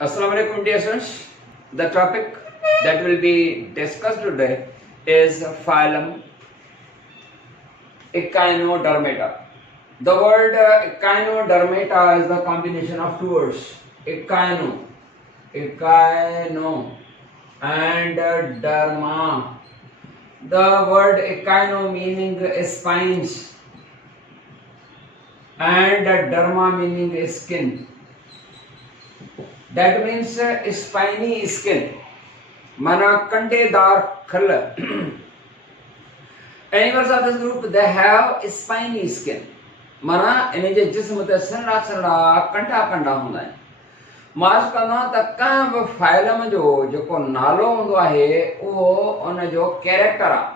Assalamu alaikum dear students. The topic that will be discussed today is phylum Echinodermata. The word Echinodermata is the combination of two words, echino, and derma. The word echino meaning spines and derma meaning skin. That means spiny skin. Mana kandedar khal. Animals of this group they have spiny skin. Mana इन जे जिस्म ते सन्ना सन्ना कंडा कंडा हुंदा है. मास कना त कंहिं बि phylum जो जेको नालो हूंदो आहे उहो उन जो कैरेक्टर आहे.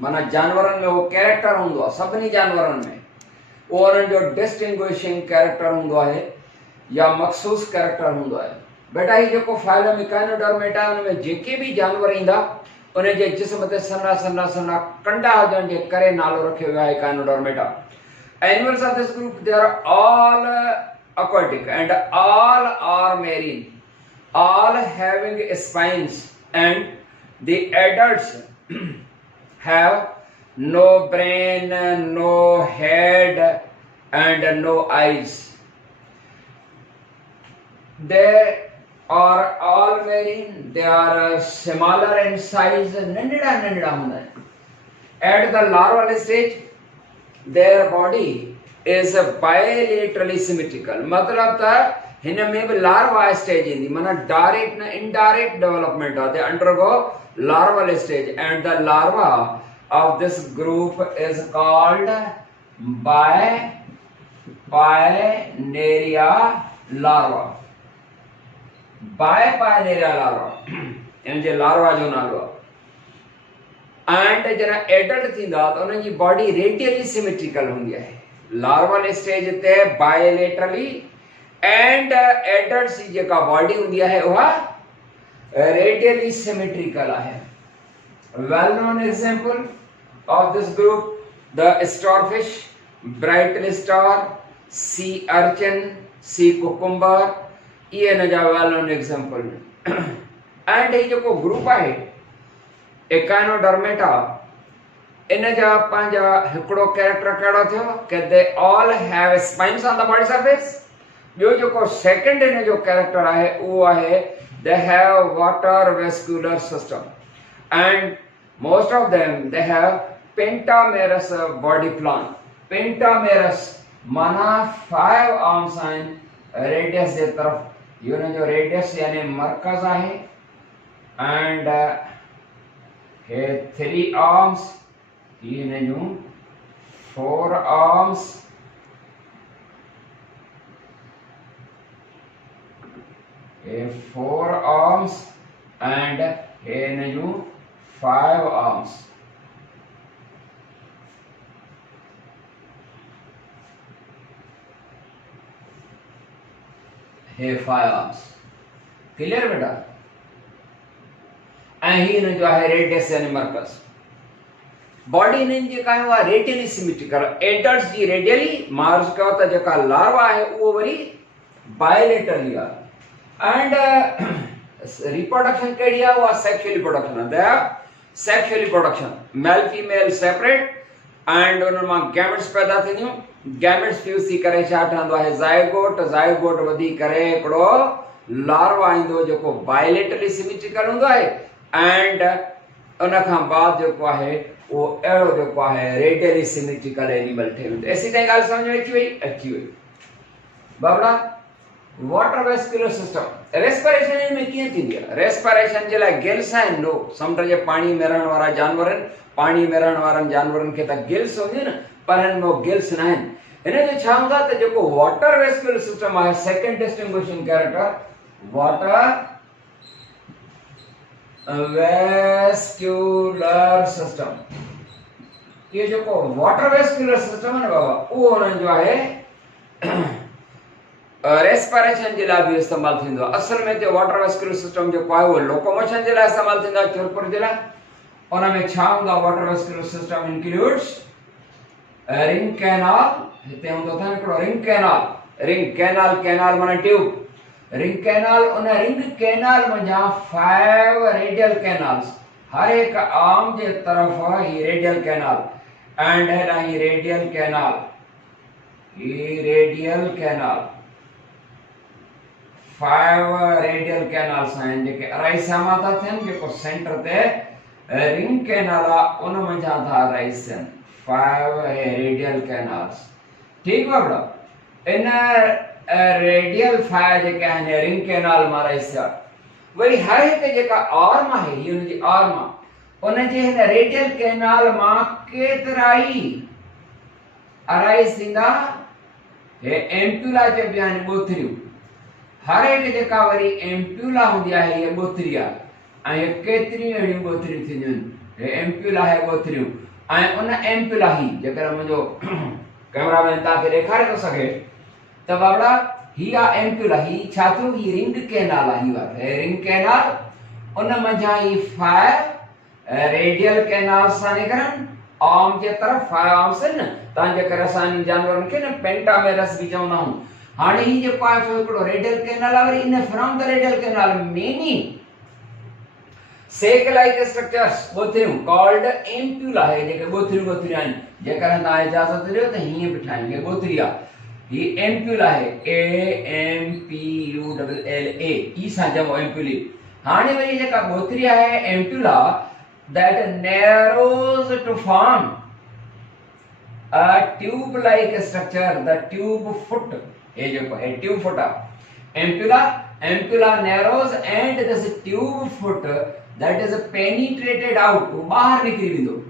माना जानवरनि में उहो कैरेक्टर हूंदो आहे. सभिनी जानवरनि में उहो उन्हनि जो डिस्टिंग्विशिंग कैरेक्टर हूंदो आहे या मखसूस कैरेक्टर हूंदो आहे. बेटा ही जेको फाइलम इकाइनोडर्मेटा उन में जेके भी जानवर ईंदा उन जे जिस्म ते सन्ना सन्ना सन्ना कंडा हुजण जे करे नालो रखियो वियो आहे Echinodermata. Animals of this group they are all aquatic and all are marine, all having spines, and the adults have no brain, no head, and no eyes. They are all marine. They are smaller in size. At the larval stage, their body is bilaterally symmetrical. मतलब था हिन में भी larva stage ईंदी माना direct न indirect development आहे. They undergo larval stage and the larva of this group is called Bipinaria larva. Bipinaria larva in J larva जो नालो आहे. And जरा adult थींदा त उन जी body radially symmetrical हूंदी आहे. Larval stage ते bilaterally and adults जी जेका body हूंदी आहे उहा radially symmetrical आहे. Well known example of this group the starfish, bright star, sea urchin, sea cucumber. ये न जा well known example. And ये जेको group आहे Echinodermata इन जा पंहिंजा हिकिड़ो कैरेक्टर कहिड़ो थियो कि they all have spines on the body surface. ॿियो जेको सेकंड इन जो कैरेक्टर आहे उहो आहे they have water vascular system and most of them they have pentamerous body plan. Pentamerous माना 5 arms आहिनि रेडियस जे तरफ़. इहो जो रेडियस यानी मर्कज़ आहे and here 3 arms, here 4 arms, here 4 arms, and here 5 arms. Here 5 arms. Clear बेटा? ऐं ही न जो आहे रेडियस यानी मर्कज़. बॉडी इन्हनि जेका आहे उहा रेडियली सिमेट्रिकल. एडल्ट्स जी रेडियली मार्स कयो त जेका लार्वा आहे उहो वरी बायलेटरली आहे. एंड रिप्रोडक्शन कहिड़ी आहे उहा सेक्सुअली प्रोडक्शन आहे. The sexually production male female separate and उन मां गैमेट्स पैदा थींदियूं. गैमेट्स फ्यूज थी करे छा ठहंदो आहे ज़ाइगोट. ज़ाइगोट वधी करे हिकिड़ो लार्वा ईंदो जेको बायलेटरली सिमेट्रिकल हूंदो आहे एंड उन खां बाद जेको आहे उहो अहिड़ो जेको आहे रेडियली सिमेट्रिकल एनिमल ठही वेंदो. एसी ताईं ॻाल्हि सम्झ में अची वई बाबड़ा. वाटर वेस्कुलर सिस्टम रेस्पिरेशन इन में कीअं थींदी आहे? रेस्पिरेशन जे लाइ गिल्स आहिनि. नो समुंड जे पाणी में रहण वारा जानवर आहिनि. पाणी में रहण वारनि जानवरनि खे त गिल्स हूंदियूं न पर हिन में गिल्स न आहिनि. हिन जो छा हूंदो आहे त जेको वाटर वेस्कुलर सिस्टम आहे second distinguishing character water vascular system. ये जो को वाटर वेस्कुलर सिस्टम है ना बाबा वो उन्हनि जो आहे रेस्पिरेशन जे लाइ भी इस्तेमाल थींदो आहे. असल में ते वाटर वेस्कुलर सिस्टम जो आहे वो लोकोमोशन जे लाइ इस्तेमाल थींदो आहे. चुरपुर जे लाइ उन में छा हूंदो आहे? Water vascular system includes ring canal. हिते हूंदो अथनि हिकिड़ो ring canal. Ring canal. Canal माना ट्यूब. रिंग कैनाल, उन रिंग कैनाल मंझा 5 रेडियल कैनाल्स, हर एक आर्म जे तरफ ही रेडियल कैनाल, एंड हेडा ही रेडियल कैनाल, ही रेडियल कैनाल 5 रेडियल कैनाल्स आहिनि जेके अराइसा मां था थियनि, जेको सेंटर ते रिंग कैनाल आहे उन मंझा था अराइस थियनि 5 रेडियल कैनाल्स। ठीक है बड़ा, इन रेडियल 5 जेके आहिनि रिंग कैनाल मां अराइस थिया। वरी हर हिकु जेका आर्म आहे, ही उनजी आर्म आहे, उनजे हिन रेडियल कैनाल मां केतिराई अराइस थींदा, हे एम्प्यूला चइबिया आहिनि ॿोथरियूं। हर हिकु जेका वरी एम्प्यूला हूंदी आहे हीअ ॿोथरी आहे, ऐं केतिरियूं अहिड़ियूं ॿोथरियूं थींदियूं आहिनि, हे एम्प्यूला आहे ॿोथरियूं। ऐं उन एम्प्यूला ही जेकर मुंहिंजो कैमरामैन तव्हांखे ॾेखारे थो सघे त बाबड़ा ही आहे एम्प्यूला, ही छा थियो, ही रिंग कैनाल आहे, ही रिंग कैनाल, उन मंझां ही 5 रेडियल कैनाल्स था निकिरनि आर्म जे तरफ, 5 आर्म्स आहिनि न, तव्हां जेकर असां जानवरनि खे न पेंटामेरस बि चवंदा आहियूं। हाणे ही जेको आहे सो हिकिड़ो रेडियल कैनाल आहे, वरी इन from the radial canal many sac like structures ॿोथरियूं कॉल्ड एम्प्यूला है, जेके ॿोथरियूं आहिनि, जेकर तव्हां इजाज़त ॾियो त हीअं बि ठाहियूं, हे ॿोथरी आहे, ही एम्प्यूला है, AMPULLA, ई सां जमो एम्प्यूली। हाणे वरी जेका ॿोथरी आहे ampulla, that narrows to form a tube like structure, the tube foot, ये जो है tube foot ampulla narrows and this tube foot that is penetrated out, बाहर निकली वेंदो।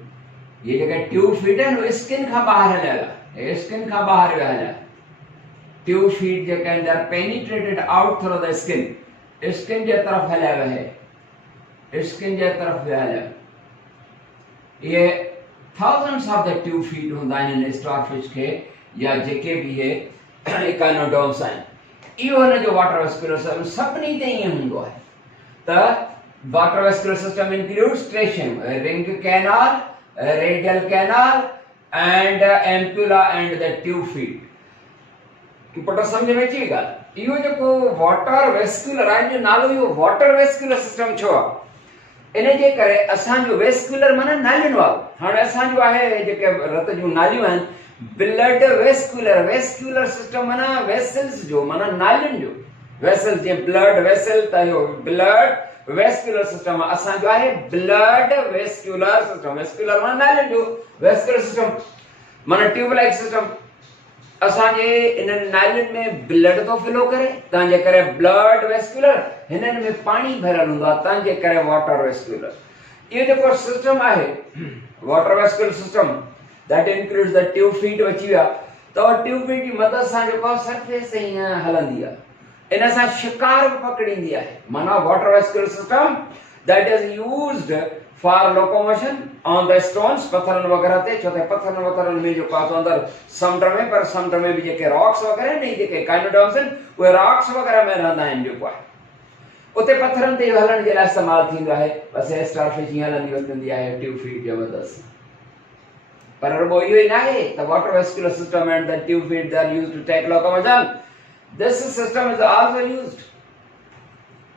ये जगह ट्यूब फीट है वो स्किन खां बाहर हलियल, स्किन खां बाहर वियल है, ट्यूब फीट जेके अंदर penetrated out through the skin, skin जे तरफ हलियल है, स्किन जे तरफ वियल है। ये thousands of the tube feet हूंदा आहिनि स्टारफिश के, या जेके भी है इकानोडर्म्स आहिनि। इहो हिन जो वाटर वेस्कुलर सिस्टम सभिनी ते ईअं हूंदो आहे त वाटर वेस्कुलर सिस्टम इंक्लूड्स टे शयूं, ring canal, radial canal and ampulla and the tube feet. Put सम्झ में अची ॻाल्हि, इहो जेको वाटर वेस्कुलर आहे, जो नालो इहो वाटर वेस्कुलर सिस्टम छो आहे, इन जे करे असांजो वेस्कुलर माना नालियुनि वारो। हाणे असांजो आहे जेके रत जूं नालियूं आहिनि, ब्लड वेस्कुलर, वेस्कुलर सिस्टम माना वेसल्स जो माना नालियुनि जो, वेसल्स जीअं ब्लड वेसल, त इहो ब्लड वेस्कुलर सिस्टम असांजो आहे ब्लड वेस्कुलर सिस्टम। वेस्कुलर माना नालियुनि जो, वेस्कुलर सिस्टम माना ट्यूब लाइक सिस्टम। असांजे इन्हनि नालियुनि में ब्लड थो फ्लो करे, तंहिंजे करे ब्लड वेस्कुलर, हिननि में पाणी भरियल हूंदो आहे, तंहिंजे करे वाटर वेस्कुलर। इहो जेको सिस्टम आहे water vascular system, that includes the tube feet अची विया, त ट्यूब फीट जी मदद सां जेको सरफेस ते हीअं हलंदी आहे, इन सां शिकार बि पकड़ींदी आहे। माना water vascular system that is used for locomotion on the stones, पत्थरनि वग़ैरह ते, छो त पत्थरनि वत्थरनि में जेको आहे अंदरि समुंड में, पर समुंड में बि जेके रॉक्स वग़ैरह आहिनि, जेके काइनोडर्म्स आहिनि, उहे रॉक्स वग़ैरह में रहंदा आहिनि, जेको आहे उते पत्थरनि ते हलण जे लाइ इस्तेमालु थींदो आहे। बसि स्टारफिश हीअं हलंदी वधंदी आहे ट्यूब फीट जे मदद सां। पर रुगो इहो ई न आहे त water vascular system and the tube feet are used to take locomotion, this system is also used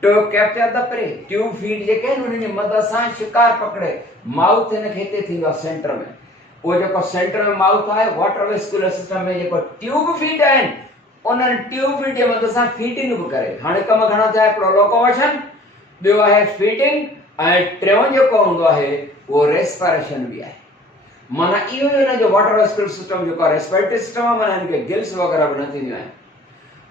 to capture the prey. Tube feet जेके आहिनि उन्हनि जी मदद सां शिकार पकड़े, माउथ हिन खे हिते थींदो आहे सेंटर में, उहो जेको सेंटर में माउथ आहे वाटर वेस्कुलर सिस्टम में, जेको ट्यूब फीट आहिनि उन्हनि ट्यूब फीट जे मदद सां फीडिंग बि करे। हाणे कम घणा थिया, हिकिड़ो लोकोमोशन, ॿियो आहे फीडिंग, ऐं टियों जेको हूंदो आहे उहो रेस्पिरेशन बि आहे। माना इहो हिन जो वाटर वेस्कुलर सिस्टम जेको आहे रेस्पिरेटरी सिस्टम आहे, माना हिनखे गिल्स वग़ैरह बि न थींदियूं आहिनि।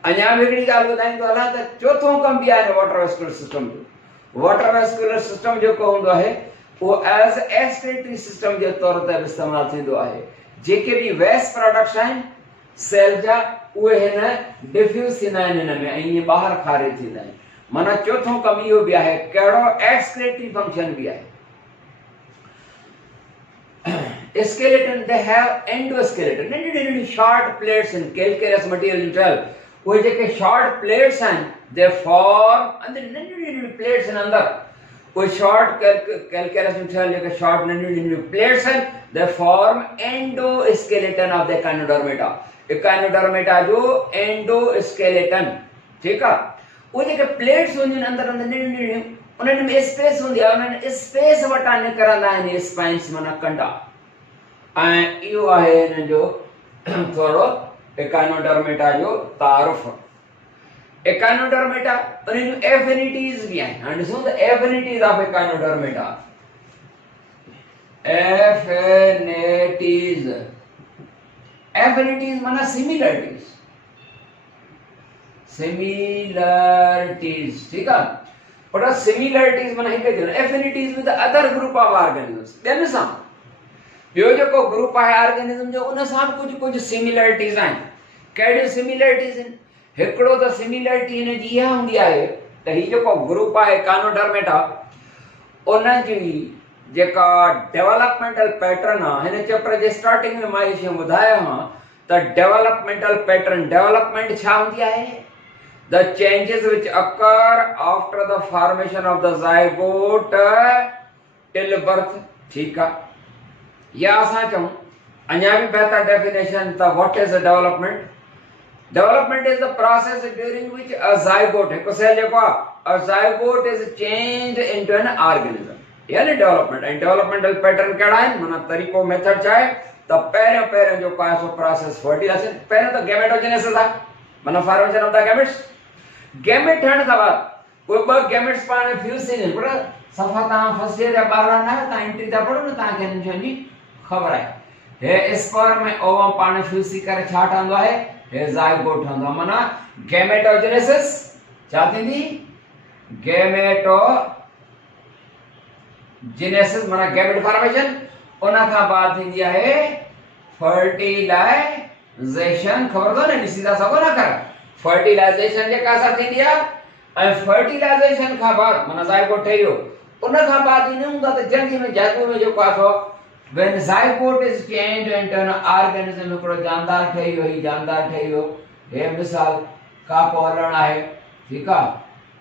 अञा बि हिकिड़ी ॻाल्हि ॿुधाईंदो हलां त चोथों कमु बि आहे वाटर वेस्कुलर सिस्टम जो। वाटर वेस्कुलर सिस्टम जेको हूंदो आहे उहो एज एक्सक्रीटरी सिस्टम जे तौर ते बि इस्तेमालु थींदो आहे। जेके बि वेस्ट प्रोडक्ट्स आहिनि सेल जा, उहे हिन डिफ्यूज़ थींदा आहिनि हिन में, ऐं ईअं ॿाहिरि खारिज थींदा आहिनि। माना चोथों कमु इहो बि आहे, कहिड़ो एक्सक्रीटरी फंक्शन बि आहे। skeleton, they have endoskeleton, nini short plates in calcareous material you tell, वो जेके short plates हैं, they form अंदर nini plates हैं अंदर, वो short calcareous material जेके short nini plates हैं, they form endoskeleton of the echinodermata, echinodermata जो endoskeleton, ठीक है, वो जेके प्लेट्स हुंदियूं अंदर अंदर नंढियूं उन्हनि में स्पेस हूंदी आहे, उन्हनि स्पेस वटां निकिरंदा आहिनि स्पाइन्स माना कंडा। ऐं इहो आहे हिन जो थोरो एकाइनोडर्मेटा जो तारुफ़। एकाइनोडर्मेटा उन जूं एफिनिटीज़ भी आहिनि। हाणे ॾिसूं त एफिनिटीज़ ऑफ एकाइनोडर्मेटा। एफिनिटीज़ माना सिमिलरिटीज़। ठीक आहे। But similarities माना हिकु जहिड़ो, affinities with the other group of organisms। ॿियनि सां ॿियो जेको ग्रुप आहे ऑर्गेनिज्म जो उन सां कुझु कुझु सिमिलरिटीज़ आहिनि। कहिड़ियूं सिमिलरिटीज़ आहिनि? हिकिड़ो त सिमिलरिटी हिन जी इहा हूंदी आहे त हीउ जेको ग्रुप आहे एकाइनोडर्मेटा उन जी जेका डेवलपमेंटल पैटर्न आहे, हिन चैप्टर जे स्टार्टिंग में मां इहे शयूं ॿुधायो हां त डेवलपमेंटल पैटर्न, डेवलपमेंट छा हूंदी आहे? The changes which occur after the formation of the zygote till birth। ठीक है, या असां चऊं अञा भी बेहतर डेफिनेशन त what is a development? Development is the process during which a zygote, हिकु सेल जेको आहे अ zygote is changed into an organism, यानी डेवलपमेंट। ऐं डेवलपमेंटल पैटर्न कहिड़ा आहिनि? माना तरीक़ो, मेथड छा आहे त पहिरियों जेको आहे सो प्रोसेस फर्टिलाइजेशन। पहिरियों त गैमेटोजेनेसिस आहे, माना formation of the gametes. Gamete ठहण खां बाद कोई ॿ गैमेट्स पाण में फ्यूज थींदा आहिनि। पर सफ़ा तव्हां फर्स्ट ईयर जा ॿार न आहियो, तव्हां एंट्री था पढ़ो न, तव्हांखे हिन शयुनि जी ख़बर आहे। हे स्पर्म में ओवम पाण फ्यूज थी करे छा ठहंदो आहे? हे ज़ाइगोट ठहंदो आहे। माना गैमेटोजेनेसिस छा थींदी? गैमेटोजेनेसिस माना गैमेट फॉर्मेशन। उन खां बाद थींदी आहे फर्टिलाइजेशन। ख़बर अथव न, ॾिसी था सघो न कर फर्टिलाइजेशन जेका सां थींदी आहे। ऐं फर्टिलाइजेशन खां बाद माना ज़ाइगोट ठही वियो। उन खां बाद ईअं हूंदो आहे त जल्दी में जादू में जेको आहे सो when zygote is changed into an organism, हिकिड़ो जानदार ठही वियो। ही जानदार ठही वियो। हे मिसाल काको हलणु आहे। ठीकु आहे,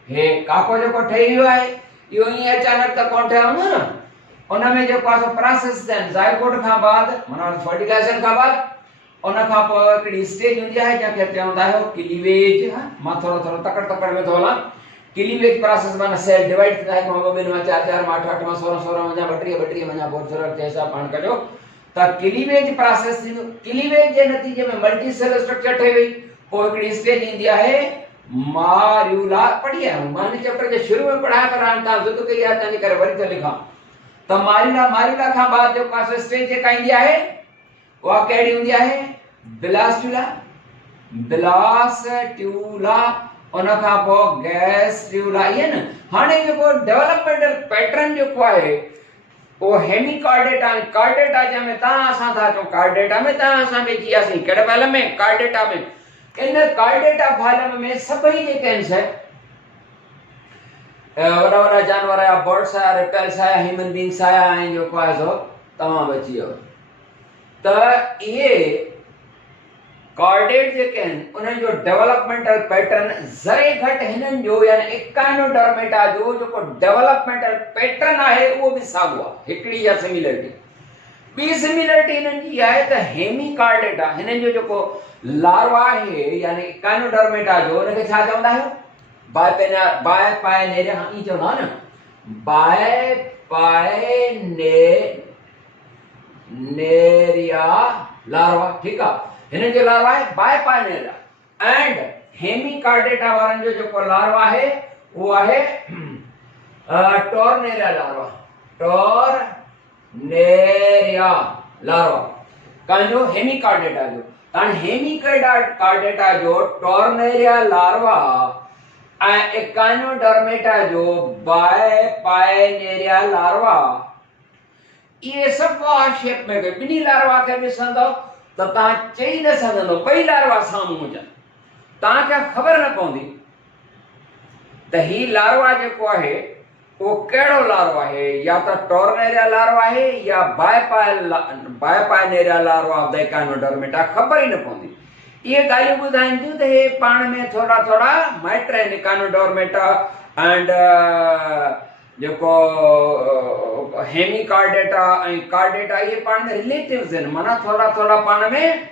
हे काको जेको ठही वियो आहे इहो ईअं अचानक त कोन ठहियो हूंदो न। उन में जेको आहे सो प्रोसेस आहिनि ज़ाइगोट खां बाद माना फर्टिलाइजेशन खां बाद। उन खां पोइ हिकिड़ी स्टेज हूंदी आहे जंहिंखे चवंदा आहियो क्लीवेज। मां थोरो तकड़ में थो हलां। क्लीवेज प्रोसेस माना सेल डिवाइड थींदा आहिनि। मां 2 मां 4 मां 8 मां 16 वञा 32 वञा 64 जे हिसाब पाण कजो त क्लीवेज प्रोसेस थींदो। क्लीवेज जे नतीजे में मल्टी सेल स्ट्रक्चर ठही वई। पोइ हिकिड़ी स्टेज ईंदी आहे मार्यूला। पढ़ी आहे मां हिन चैप्टर जे शुरू में पढ़ाया, पर हाणे तव्हां ज़िद कई आहे तंहिंजे करे वरी थो लिखां त मार्यूला खां बाद जेको आहे स्टेज जेका ईंदी आहे उहा कहिड़ी हूंदी आहे? ब्लास्ट्यूला। उन खां पोइ गैस्ट्यूला। इहे न हाणे जेको डेवलपमेंटल पैटर्न जेको आहे उहो हेमिकार्डेटा ऐं कार्डेटा जंहिंमें तव्हां असां था चऊं कार्डेटा में तव्हां असां में अची वियासीं। कहिड़े फाइलम में? कार्डेटा में। इन कार्डेटा फाइलम में सभई जेके आहिनि से वॾा जानवर आया, बर्ड्स आया, रेप्टाइल्स आया, ह्यूमन बींग्स आया, ऐं जेको आहे सो तमामु अची वियो। त इहे कार्डेट जेके आहिनि उन्हनि जो डेवलपमेंटल पैटर्न ज़रे घटि हिननि जो यानी एकाइनोडर्मेटा जो जेको डेवलपमेंटल पैटर्न आहे उहो बि साॻियो आहे। हिकिड़ी या सिमिलरिटी। ॿी सिमिलरिटी हिननि जी आहे त हेमिकार्डेटा हिननि जो जेको लार्वा आहे यानी एकाइनोडर्मेटा जो उनखे छा चवंदा आहियो? बायपाइनेरिया। हीअ चवंदा न बायपाइनेरिया लार्वा। ठीकु आहे, हिननि जो लार्वा आहे बायपाइनेरिया। एंड हेमिकार्डेटा वारनि जो जेको लार्वा आहे उहो आहे टॉर्नेरिया लार्वा। टॉर्नेरिया लार्वा कंहिंजो? हेमिकार्डेटा जो। हाणे हेमिकार्डेटा जो टॉर्नेरिया लार्वा ऐं एकाइनोडर्मेटा जो बायपाइनेरिया लार्वा इहे सभु शेप में गए। ॿिन्ही लार्वा खे ॾिसंदव त तव्हां चई न सघंदो ॿई लार्वा साम्हूं हुजनि। तव्हांखे ख़बर न पवंदी त ही लार्वा जेको आहे उहो कहिड़ो लार्वा आहे, या त टॉर्नेरिया लार्वा आहे या बायपाइनेरिया लार्वा ऑफ द एकाइनोडर्मेटा। ख़बर ई न पवंदी। इहे ॻाल्हियूं ॿुधाइनि थियूं त हे पाण में थोरा माइट आहिनि। एकाइनोडर्मेटा एंड जेको हेमिकार्डेटा ऐं कार्डेटा इहे पाण में रिलेटिव्स आहिनि। माना थोरा पाण में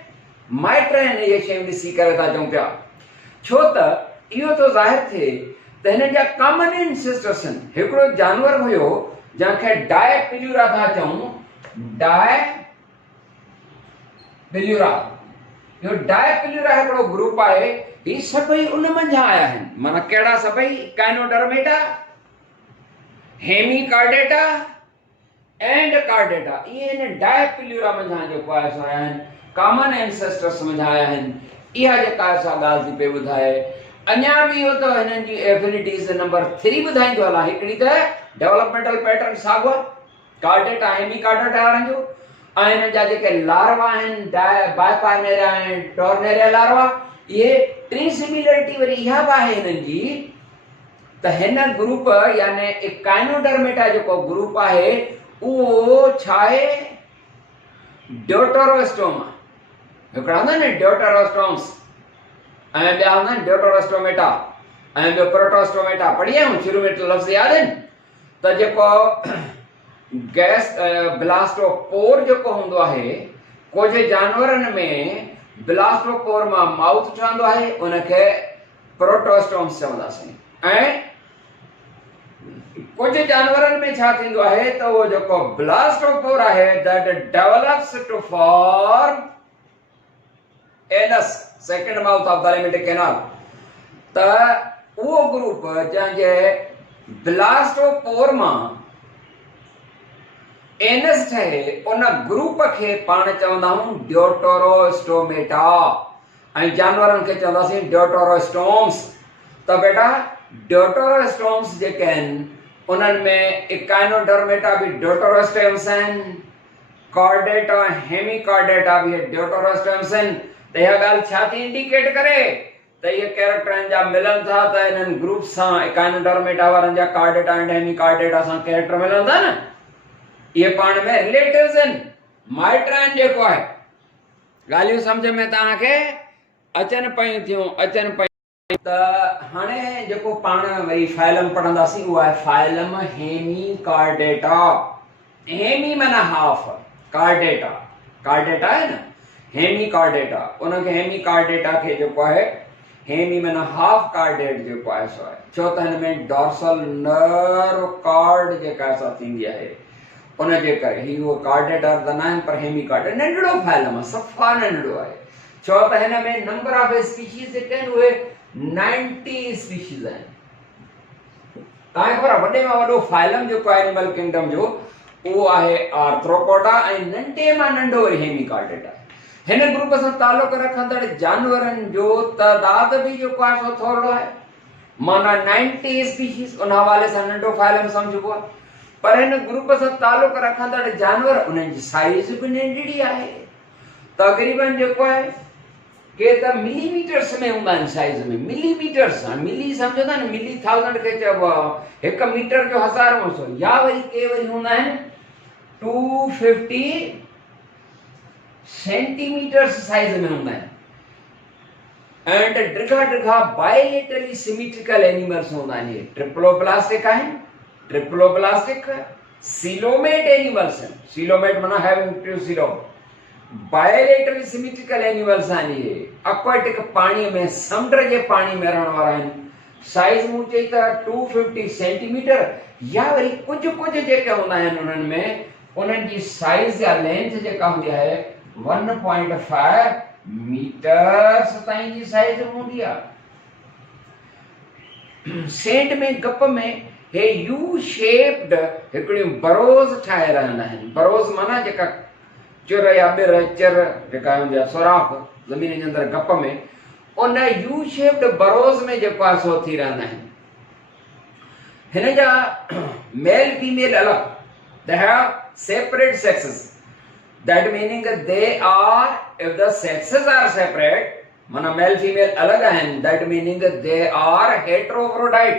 माइट आहिनि। इहे शयूं ॾिसी करे था चऊं पिया। छो त इहो तो ज़ाहिर थिए त हिन जा कॉमन एंसेस्टर्स आहिनि। हिकिड़ो जानवर हुयो जंहिंखे डायपिल्यूरा था चऊं, डायपिल्यूरा। इहो डायपिल्यूरा हिकिड़ो ग्रुप आहे, ही सभई उन मंझां आया आहिनि। माना कहिड़ा सभई? काइनोडर्मेटा, हेमीकार्डेटा एंड कार्डेटा, इहे हिन डायपिल्यूरा मंझां जेको आहे सो आया आहिनि, कॉमन एंसेस्टर्स मंझां आया आहिनि। इहा जेका असां ॻाल्हि थी पई ॿुधाए। अञा बि इहो त हिननि जी एफिनिटीज़ नंबर 3 ॿुधाईंदो हलां। हिकिड़ी त डेवलपमेंटल पैटर्न साॻियो आहे कार्डेटा हेमीकार्डेटा वारनि जो, ऐं हिननि जा जेके लार्वा आहिनि बायपानेरिया ऐं टॉर्नेरिया लार्वा, इहे टी सिमिलरिटी वरी इहा बि आहे हिननि जी त हिन ग्रुप यानी काइनोडर्मेटा जेको ग्रुप आहे उहो छा आहे? ड्यूटेरोस्टोमा। हिकिड़ा हूंदा आहिनि ड्यूटेरोस्टोम्स ऐं ॿिया हूंदा आहिनि ड्यूटेरोस्टोमेटा ऐं ॿियो प्रोटोस्टोमेटा। पढ़ी आहियूं शुरू में लफ़्ज़ यादि आहिनि त जेको गैस ब्लास्टोपोर जेको हूंदो आहे, कुझु जानवरनि में ब्लास्टोपोर मां माउथ ठहंदो आहे, उनखे प्रोटोस्टोम्स चवंदासीं। ऐं कुझु जानवरनि में छा थींदो आहे त उहो जेको ब्लास्टोपोर आहे that develops to form anus, second mouth of the alimentary canal. त उहो ग्रुप जंहिंजे ब्लास्टोपोर मां एनस ठहे, उन ग्रुप खे पाण चवंदा आहियूं ड्यूटेरोस्टोमेटा, ऐं जानवरनि खे चवंदासीं ड्यूटेरोस्टोम्स। त बेटा ड्यूटेरोस्टोम्स जेके आहिनि उन्हनि में इकाइनोडर्मेटा बि ड्यूटेरोस्टोम्स आहिनि, कार्डेटा हेमीकार्डेटा बि ड्यूटेरोस्टोम्स आहिनि। त इहा ॻाल्हि छा थी इंडिकेट करे त इहे कैरेक्टर जा मिलनि था, त इन्हनि ग्रुप सां इकाइनोडर्मेटा वारनि जा कार्डेटा एंड हेमीकार्डेटा सां कैरेक्टर मिलनि था न, इहे पाण में रिलेटिव्स आहिनि। माइट्राइन जेको आहे, ॻाल्हियूं सम्झ में तव्हांखे अचनि पयूं थियूं अचनि पयूं। त हाणे जेको पाण वरी फाइलम पढ़ंदासीं उहो आहे फाइलम हेमीकार्डेटा। हेमी माना हाफ, कार्डेटा कार्डेटा आहे न, हेमीकार्डेटा, उनखे हेमीकार्डेटा खे जेको आहे हेमी माना हाफ कार्डेट जेको आहे सो आहे। छो त हिन में डॉर्सल नर्व कार्ड जेका असां थींदी आहे उनजे करे ही उहो कार्डेटा त न आहिनि, पर हेमीकार्डेट नंढड़ो फाइलम आहे, सफ़ा नंढड़ो आहे। छो त हिन में नंबर ऑफ स्पीशीज़ जेके आहिनि उहे 90 स्पीशीज़ आहिनि। तव्हांखे ख़बर आहे वॾे मां वॾो फाइलम जेको आहे एनिमल किंगडम जो उहो आहे आर्थ्रोपोडा, ऐं नंढे मां नंढो वरी हेमीकार्डेटा। हिन ग्रुप सां तालुक रखंदड़ जानवरनि जो तइदाद बि जेको आहे सो थोरो आहे, माना 90 स्पीशीज़, उन हवाले सां नंढो फाइलम सम्झिबो आहे। पर हिन ग्रुप सां तालुक रखंदड़ जानवर उन्हनि जी साइज़ बि नंढड़ी आहे, तक़रीबन जेको आहे के त मिलीमीटर्स में हूंदा आहिनि साइज़ में, मिलीमीटर्स। मिली सम्झंदा न, मिली थाउज़ेंड खे चइबो आहे, 1 मीटर जो 1000 या वरी के वरी हूंदा आहिनि 250 सेंटीमीटर्स साइज़ में हूंदा आहिनि। एंड डिघा बायलेटरली सिमेट्रिकल एनिमल्स हूंदा आहिनि। इहे ट्रिप्लोब्लास्टिक आहिनि, ट्रिप्लोब्लास्टिक सीलोमेट एनिमल्स आहिनि। सीलोमेट माना having to coelom. Bilaterally symmetrical animals आहिनि। इहे एक्वाटिक पाणीअ में, समुंड जे पाणी में रहण वारा आहिनि। साइज़ मूं चई त 250 सेंटीमीटर या वरी कुझु जेके हूंदा आहिनि उन्हनि में उन्हनि जी साइज़ या लेंथ जेका हूंदी आहे 1.5 मीटर्स ताईं जी साइज़ हूंदी आहे। सेंट में गप में हे यू शेप्ड हिकिड़ियूं बरोज़ ठाहे रहंदा आहिनि। बरोज़ माना जेका चुर या ॿिर चिर जेका हूंदी आहे सुराख ज़मीन जे अंदरि गप में, उन यू शेप्ड बरोज़ में जेको आहे सो थी रहंदा आहिनि। हिन जा मेल फीमेल अलॻि, they have separate sexes, that meaning they are, if the sexes are separate माना मेल फीमेल अलॻि आहिनि, that meaning they are heterophrodite.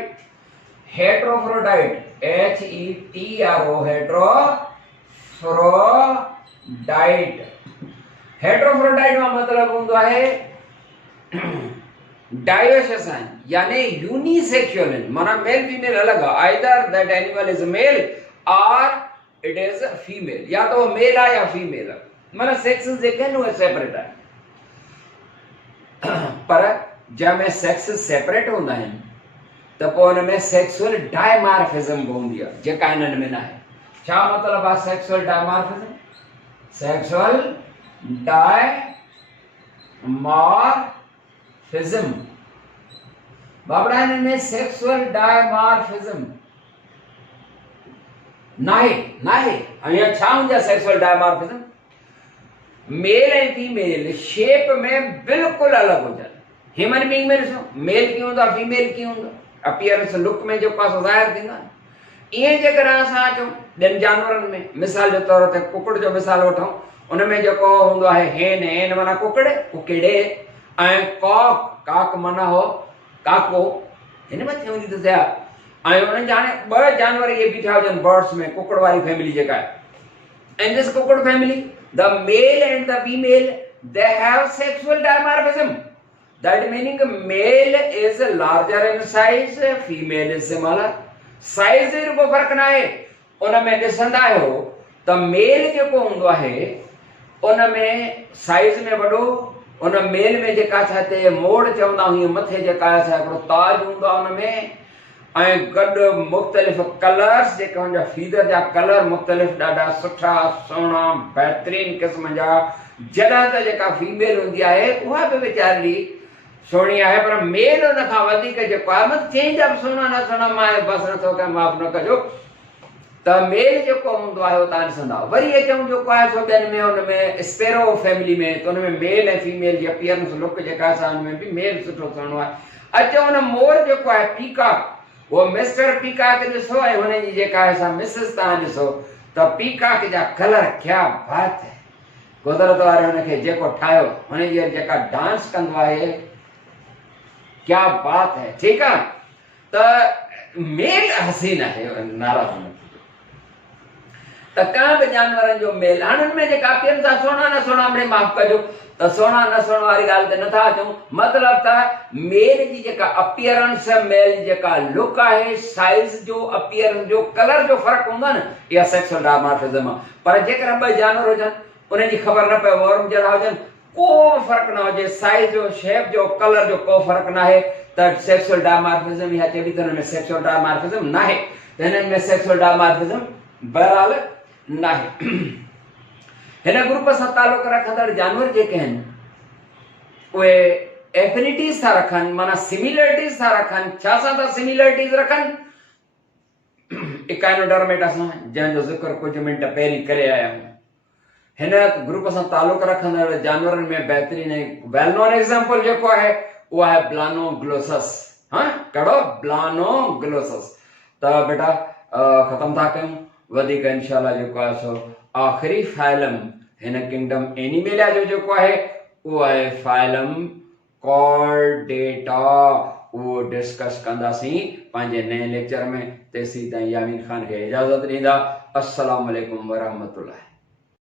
Heterophrodite HETRO heterophrodite. Heterophrodite का मतलब हूंदो आहे डायोसिस आहिनि, यानी यूनिसेक्सुअल आहिनि, माना मेल फीमेल अलॻि आहे। Either that animal is male और इट इज फीमेल, या तो मेल आहे या फीमेल आहे, माना सेक्सेस जेके आहिनि उहे सेपरेट आहिनि। पर जंहिंमें सेक्स सेपरेट हूंदा आहिनि त पोइ हुन में सेक्सुअल डायमार्फिज्म हूंदी आहे, जेका इन्हनि में न आहे। छा मतिलबु आहे सेक्सुअल डायमार्फिज्म? सेक्सुअल डायमार्फिज्म बाबड़ा हिन में सेक्सुअल डायमार्फिज्म नाहे। ऐं छा हूंदी आहे सेक्सुअल डायमार्फिज्म? मेल ऐं फीमेल शेप में बिल्कुलु अलॻि हुजनि। ह्यूमन बीइंग में ॾिसो, मेल कीअं हूंदो आहे, फीमेल कीअं हूंदो, अपीयरेंस लुक में जेको आहे ज़ाहिर थींदो आहे। ईअं जेकर असां अचूं ॿियनि जानवरनि में, मिसाल जे तौर ते कुकुड़ जो मिसाल वठूं, उन में जेको हूंदो आहे हेन माना कुकड़े कुकड़े, ऐं काक माना हो काको, हिन मथे हूंदी त थिया। ऐं उन्हनि जा हाणे ॿ जानवर इहे बीठा हुजनि बर्ड्स में, कुकड़ वारी फैमिली जेका आहे। In this cuckoo family, the male and the female, they have sexual dimorphism. That meaning male is larger in size, female is smaller. Size में को फर्क ना है। उनमें ॾिसंदा आहियो त मेल जेको हूंदो आहे उनमें साइज में वॾो, उन मेल में जेका छा ते मोड़ चवंदा आहियूं, मथे जेका छा हिकिड़ो ताज हूंदो आहे उनमें, ऐं गॾु मुख़्तलिफ़ कलर्स जेके हुनजा फीदर जा कलर मुख़्तलिफ़ ॾाढा सुठा सुहिणा बहितरीन क़िस्म जा। जॾहिं त जेका फीमेल हूंदी आहे उहा बि वीचारी सुहिणी आहे, पर मेल हुन खां वधीक जेको आहे मत चेंज ऑफ सुहिणा न सुहिणा मां बसि नथो कयां, माफ़ न कजो। त मेल जेको हूंदो आहे उहो तव्हां ॾिसंदा। वरी अचूं जेको आहे सो ॿियनि में, हुन में स्पेरो फैमिली में, त हुन में मेल ऐं फीमेल जी अपीयरेंस लुक जेका आहे हुन में बि मेल सुठो सुहिणो आहे। अचो हुन मोर जेको आहे पीकॉक, वो मिस्टर पीकॉक ॾिसो ऐं हुनजी जेका आहे सा मिसिस तव्हां ॾिसो त पीकॉक जा कलर क्या बात है। कुदरत वारे हुनखे जेको ठाहियो हुनजी जेका डांस कंदो आहे, क्या बात है। ठीकु आहे, त मेल हसीन आहे, नाराज़ न त कंहिं बि जानवरनि जो मेल। हाणे हुन में जेका अपीयरेंस आहे सुहिणा न सुहिणा मिड़े माफ़ कजो, त सुहिणा न सुहिणा वारी ॻाल्हि ते नथा अचूं। मतिलबु त मेल जी जेका अपीयरेंस, मेल जेका लुक आहे, साइज़ जो, अपीयरेंस जो, कलर जो फ़र्क़ु हूंदो आहे न, इहा सेक्सुअल डायमॉर्फिज्म आहे। पर जेकर ॿ जानवर हुजनि उनजी ख़बर न पए, वर्म जहिड़ा हुजनि, को फ़र्क़ु न हुजे, साइज़ जो, शेप जो, कलर जो को फ़र्क़ु न आहे, त सेक्सुअल डायमॉर्फिज्म इहा चइबी त हुन में सेक्सुअल डायमॉर्फिज्म न आहे। त हिननि में सेक्सुअल डायमॉर्फिज्म बहरहाल न आहे। हिन ग्रुप सां तालुक रखंदड़ जानवर जेके आहिनि उहे एफिनिटीज़ था रखनि, माना सिमिलरिटीज़ था रखनि। छा सां था सिमिलरिटीज़ रखनि? इकाइनोडर्मेटा सां, जंहिंजो ज़िक्र कुझु मिंट पहिरीं करे आया आहियूं। हिन ग्रुप सां तालुक रखंदड़ जानवरनि में बहितरीन वेल नोन एग्जाम्पल जेको आहे उहो आहे ब्लानोग्लोसस। कहिड़ो? ब्लानोग्लोसस। त बेटा ख़तम था कयूं, वधीक इंशाल्लाह जेको आहे सो आख़िरी फाइलम हिन किंगडम एनिमेलिया जो जेको आहे उहो आहे फाइलम कॉर्डेटा, उहो डिस्कस कंदासीं पंहिंजे नए लेक्चर में। तेसीं ताईं यामीन ख़ान खे इजाज़त ॾींदा। अस्सलामु अलैकुम वरहमतुल्लाह।